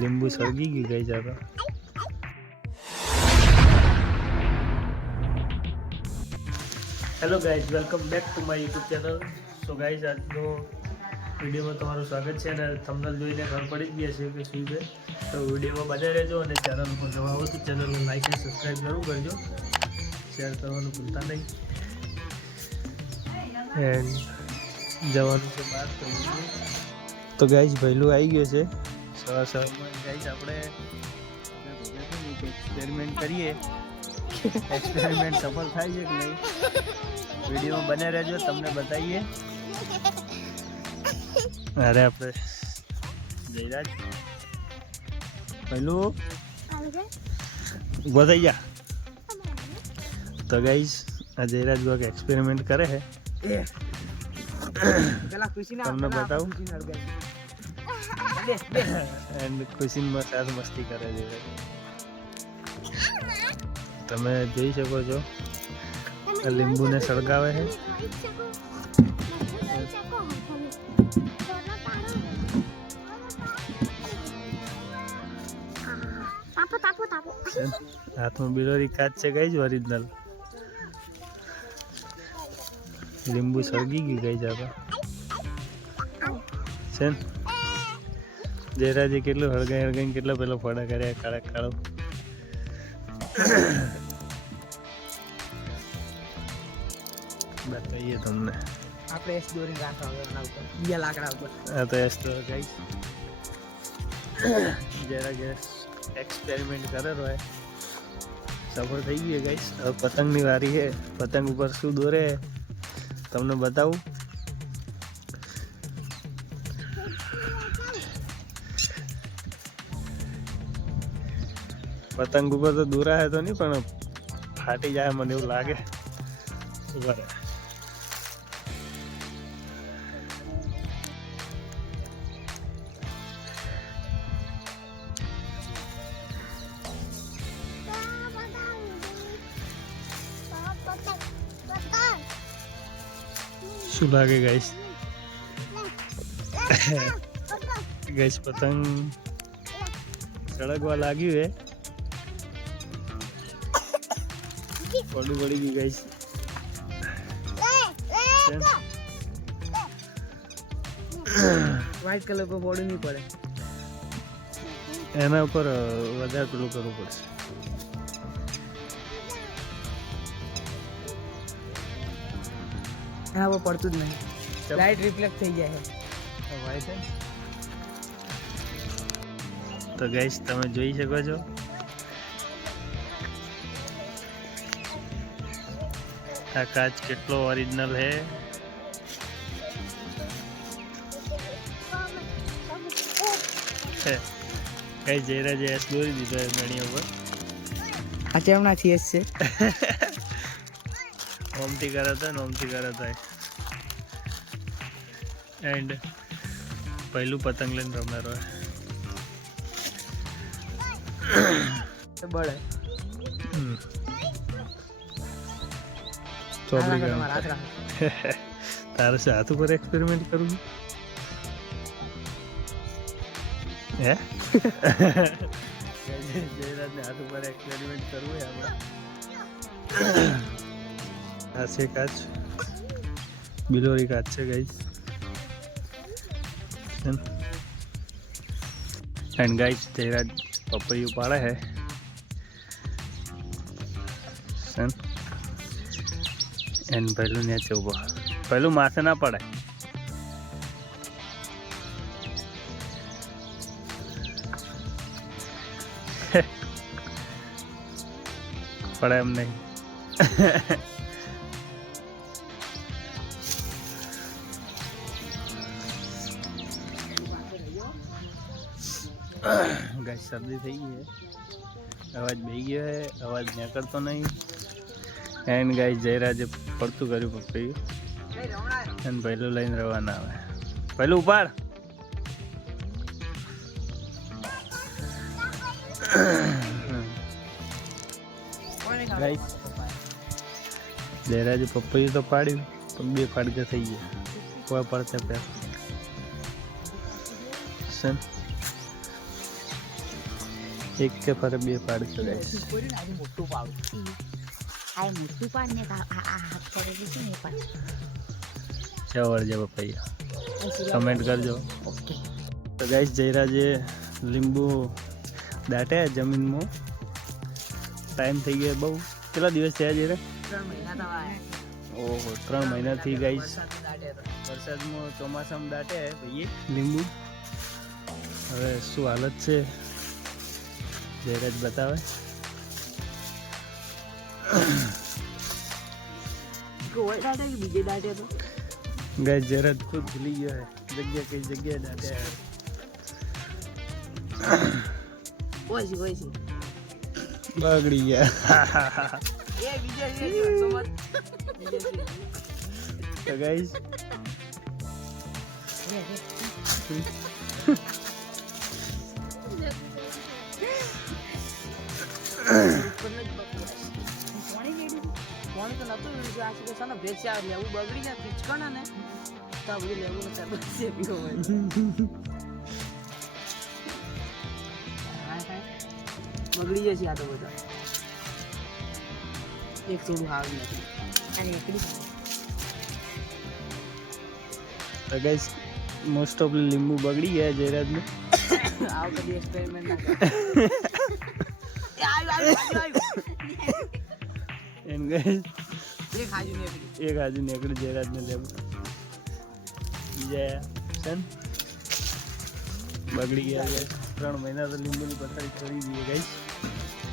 લીંબુ સળગી ગયું ગઈ જતો. Hello guys, welcome back to my YouTube channel. So guys, આજનો વિડીયોમાં તમારું સ્વાગત છે અને થંબનેલ જોઈને ખબર પડી જ ગયા છે કે શું છે. તો વિડીયોમાં બને રહેજો અને ચેનલ પર નવા આવો તો ચેનલને લાઈક અને સબસ્ક્રાઈબ જરૂર કરજો, શેર કરવાનું ભૂલતા નહીં. એન્ડ જવાનું છે બહાર. તો ગાઈઝ ભૈલું આવી ગયો છે સવારમાં. ગાઈઝ આપણે એક્સપેરિમેન્ટ કરીએ, એક્સપેરિમેન્ટ સફળ થાય છે કે નહીં વિડીયોમાં બને રહેજો, તમને બતાવીએ. અરે આપણે જયરાજ પહેલું ઉભો થઈ જા. તો ગાઈઝ આ જયરાજ બાગ એક્સપેરિમેન્ટ કરે છે, તમને બતાવું. એન્ડ ખુશીમાં સાથ મસ્તી કરે છે. તમે જોઈ શકો છો લીંબુને સળગાવે છે. હાથમાં બિલોરી કાચ છે ગઈ જ ઓરિજિનલ. લીંબુ સળગી ગયું ગઈ જતા છે. જયરાજે કેટલું હળગાઈ કેટલો પેલો ફોડા કર્યા કાળા કાળો. બતાવીએ તમને. આપણે એસ દોરી રાખવા ઉપર બીજા લાકડા ઉપર. હા તો એસ તો ગાઈસ જરા એક્સપેરિમેન્ટ કરે હોય સફળ થઈ ગયું ગાઈસ. હવે પતંગની વારી છે. પતંગ ઉપર શું દોરે તમને બતાવું. પતંગ ઉપર તો દોરા હે તો નહીં પણ ફાટી જાય મને એવું લાગે. બરાબર. શું લાગે ગાઈસ? ગાઈસ પતંગ સળગવા લાગ્યું હે. પડું પડી ગયું ગાઈસ. વ્હાઈટ કલર પર બોર્ડ નહીં પડે, એના ઉપર વધારે પેલું કરવું પડશે. એના પર પડતું જ નહીં, લાઈટ રિફ્લેક્ટ થઈ જાય છે. વ્હાઈટ તો ગાઈસ તમે જોઈ શકો છો આ કાચ કેટલો ઓરિજિનલ હે. કઈ જયરાજે એસ દોરી દીધો એ મણી ઉપર. આ ચેમના થીએસ છે. ઓમથી કરાતા ને ઓમથી કરાતા. એન્ડ પહેલું પતંગ લઈને રમનારો બળે ચોપડી તારે છે હાથ ઉપર એક્સપેરિમેન્ટ કરવું હે? જયરાજને હાથ ઉપર એક્સપેરિમેન્ટ કરવું હોય આપણે. આ છે કાચ, બિલોરી કાચ છે ગાઈસ. એન્ડ ગાઈસ જયરાજ પપૈયું પાડે છે. એન્ડ પહેલું નીચે ઉભો, પહેલું માથે ના પડે. પડે એમ નહીં. ગાય શરદી થઈ ગઈ છે, અવાજ બેહી ગયો છે, અવાજ નીકળતો નહીં. એન્ડ ગાય જયરાજે પડતું કર્યું પપૈયું અને પહેલું લઈને રવાના આવે. પહેલું ઉપાડ. જયરાજે પપૈયું તો પાડ્યું પણ બે ફાડકા થઈ ગયા. કોઈ પડતા પહેલા એક કે ફરે બે પાડશો ગાઈસ. કોઈને આજે મોટું પાડું. આ મોટું પાડ ને આ હાથ પડે છે ને એ પાડ. ચાવડ જે પપૈયા કમેન્ટ કરજો. તો ગાઈસ જયરાજે લીંબુ દાટે જમીનમાં. ટાઈમ થઈ ગયો બહુ. કેટલા દિવસ થયા જયરા? 3 મહિના થવા આયા. ઓહો 3 મહિનાથી ગાઈસ વરસાદની દાટે તો. વરસાદમાં ચોમાસામાં દાટે ભાઈ લીંબુ. હવે શું હાલત છે જયરાજ બતાવે. કોઈ દાટે કે બીજે દાટે તો ગાઈસ જયરાજ ખુદ ભૂલી ગયો હે જગ્યા કઈ જગ્યાએ દાટે. હોય છે બગડી ગયા. એ બીજે છે સમજ બીજે છે. તો ગાઈસ ફોન તો નતું લીધું આ કે સાનો ભેજ ચાર લેવું બગડી જાય પીચકણા ને તો આ બધું લેવું ચાર બસ પીવો હોય. બગડી જાય છે આ તો બધા એક થોડું હાવ નથી. અને એકડી તો ગાઈસ મોસ્ટ ઓફ લીંબુ બગડી ગયા જયરાજને. આવ કદી એક્સપેરિમેન્ટ ના કર. એ આવ્યું એમ ગાઈસ એક હાજુ નીકળી. એક આજુ નીકળી જયરાજને લેવું. બીજા સન બગડી ગયા ગાઈસ. 3 મહિના તો લીંબુની પથારી છોડી દઈએ ગાઈસ.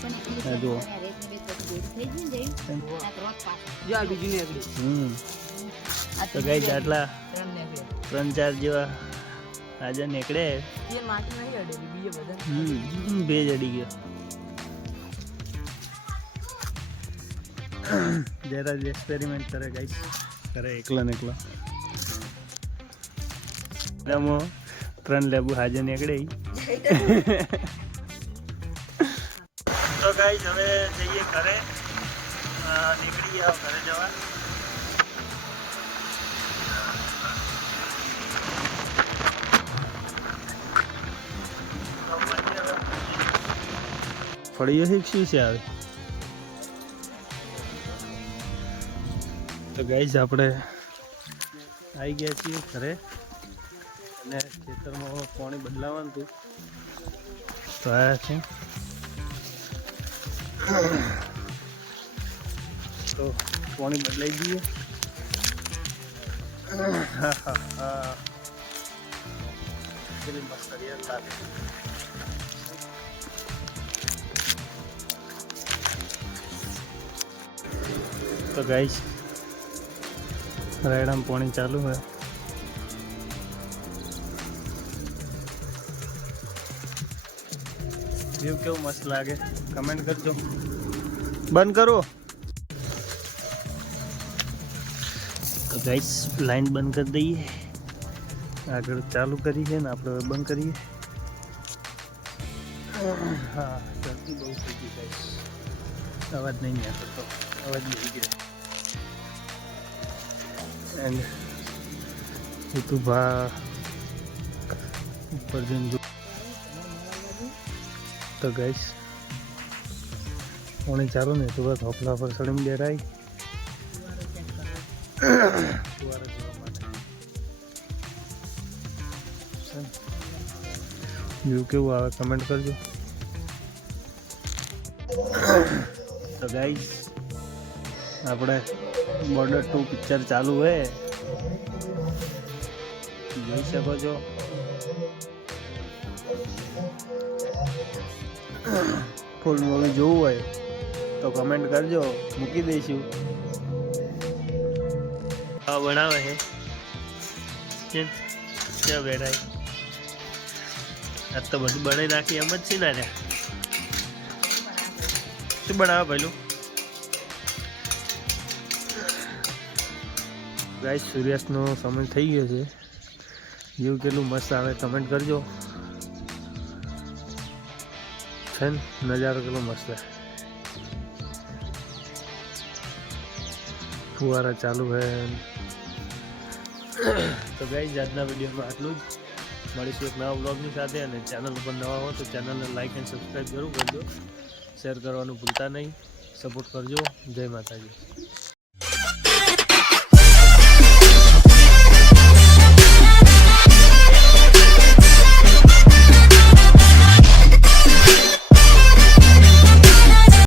પણ એકડી હા, જુઓ. રેત ને બેત બધું થઈ ગયું ને જઈ આ તો રોજ પાછું. જો આ બીજું નીકળી. આ તો ગાઈસ આટલા 3 નીકળે. 3-4 જેવા આજે નીકળે. એ માટી નહીં અડેલી બીજે બધા ભેજ અડી ગયો. જયરાજ એક્સપેરિમેન્ટ કરે ગાઈસ. કરે એકલો ને એકલો. એમાં 3 લેબુ હાજર નીકળે. તો ગાઈસ હવે જઈએ ઘરે. નીકળી ગયા ઘરે જવા. ફળીઓ છે શું છે આવે. તો ગાઈસ આપણે આવી ગયા છીએ ઘરે અને ખેતરમાં પાણી બદલાવાનું હતું તો આવ્યા છે. તો પાણી બદલાઈ દઈએ. કેટલી મસ્ત હરિયાળી લાગે. તો ગાઈસ રાયડામાં પાણી ચાલુ હોય. વ્યૂ કેવું મસ્ત લાગે કમેન્ટ કરજો. બંધ કરો. તો ગાઈસ લાઈન બંધ કરી દઈએ. આગળ ચાલુ કરી છે ને આપણે હવે બંધ કરીએ. હા ગરમી બહુ થઈ ગઈ ગાઈસ. અવાજ નહીં આવતો. અવાજ નહીં ગયો. એન્ડ ઋતુભા ઉપર જઈને તો ગાઈસ પાણી ચાલુ ને તો બસ હોપલા પર સડીને ડેરાય ફુવારા જોવા માટે. વ્યૂ કેવું આવે કમેન્ટ કરજો. તો ગાઈસ આપણે બોર્ડર 2 પિક્ચર ચાલુ હોય જોઈ શકો છો. ફૂલ મૂવી જોવું હોય તો કમેન્ટ કરજો મૂકી દઈશું. હા બનાવે છે ક્યાં બેઠાય. આજ તો બધું બનાવી નાખી એમ જ છે ને. રે શું બનાવે પહેલું ગાઈસ સૂર્યાસ્તનો સમય થઈ ગયો છે. જેવું કેટલું મસ્ત આવે કમેન્ટ કરજો. છે ને નજારો કેટલો મસ્ત છે. ફુવારા ચાલુ છે. તો ગાઈસ આજના વિડીયોમાં આટલું જ. મળીશું એક નવા બ્લોગની સાથે, અને ચેનલ ઉપર નવા હો તો ચેનલને લાઇક એન્ડ સબસ્ક્રાઈબ જરૂર કરજો, શેર કરવાનું ભૂલતા નહીં, સપોર્ટ કરજો. જય માતાજી.